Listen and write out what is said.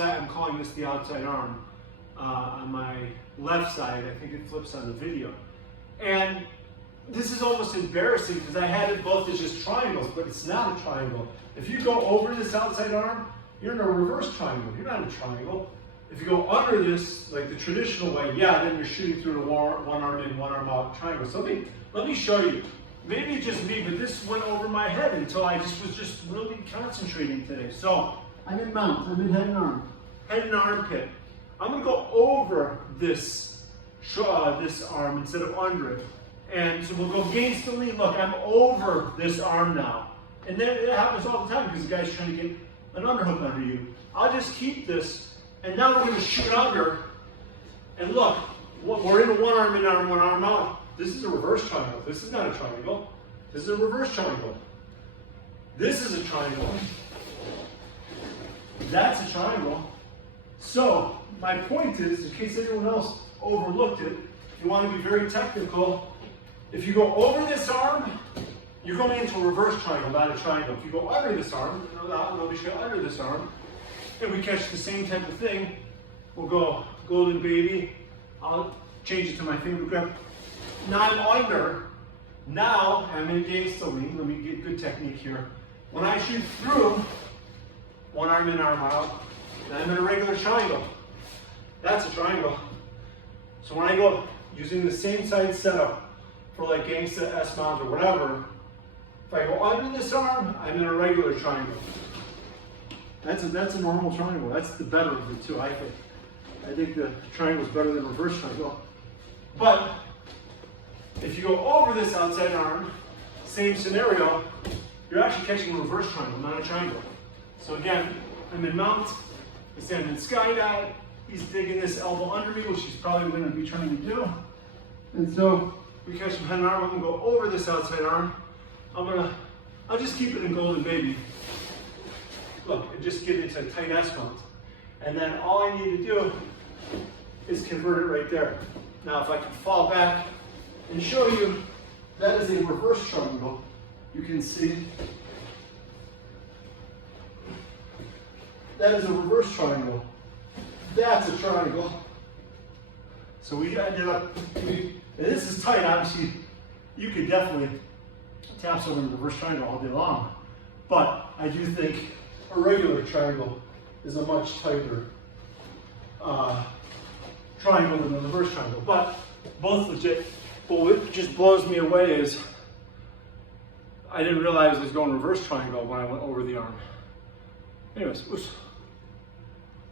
I'm calling this the outside arm. On my left side, I think it flips on the video. And this is almost embarrassing because I had it both as just triangles, but it's not a triangle. If you go over this outside arm, you're in a reverse triangle. You're not a triangle. If you go under this, like the traditional way, yeah, then you're shooting through the one arm in, one arm out triangle. So let me show you. Maybe it's just me, but this went over my head until I was just really concentrating today. So I'm in mount, I'm in head and arm. Head and armpit. I'm gonna go over this arm instead of under it. And so we'll go Gangsta lean. Look, I'm over this arm now. And then it happens all the time because the guy's trying to get an underhook under you. I'll just keep this, and now we're gonna shoot under. And look, we're in a one arm in, one arm out. This is a reverse triangle. This is not a triangle. This is a reverse triangle. This is a triangle. That's a triangle. So my point is, in case anyone else overlooked it, if you want to be very technical, if you go over this arm, you're going into a reverse triangle, not a triangle. If you go under this arm, let me show you under this arm, and we catch the same type of thing, we'll go golden baby. I'll change it to my finger grip. Now I'm under. Now I'm in Gangsta lean. Let me get good technique here. When I shoot through, one arm in, arm out, then I'm in a regular triangle. That's a triangle. So when I go using the same side setup for like Gangsta, S-mount, or whatever, if I go under this arm, I'm in a regular triangle. That's a normal triangle. That's the better of the two, I think. I think the triangle is better than reverse triangle. But if you go over this outside arm, same scenario, you're actually catching a reverse triangle, not a triangle. So again, I'm in mount, I stand in sky dive, he's digging this elbow under me, which he's probably going to be trying to do. And so we catch him head and arm. I'm going to go over this outside arm. I'll just keep it in golden baby. Look, and just get into a tight S-mount. And then all I need to do is convert it right there. Now if I can fall back and show you, that is a reverse triangle. You can see that is a reverse triangle. That's a triangle. So we ended up, and this is tight, obviously. You could definitely tap someone in a reverse triangle all day long. But I do think a regular triangle is a much tighter triangle than a reverse triangle. But both legit. But what just blows me away is I didn't realize I was going reverse triangle when I went over the arm. Anyways, oops.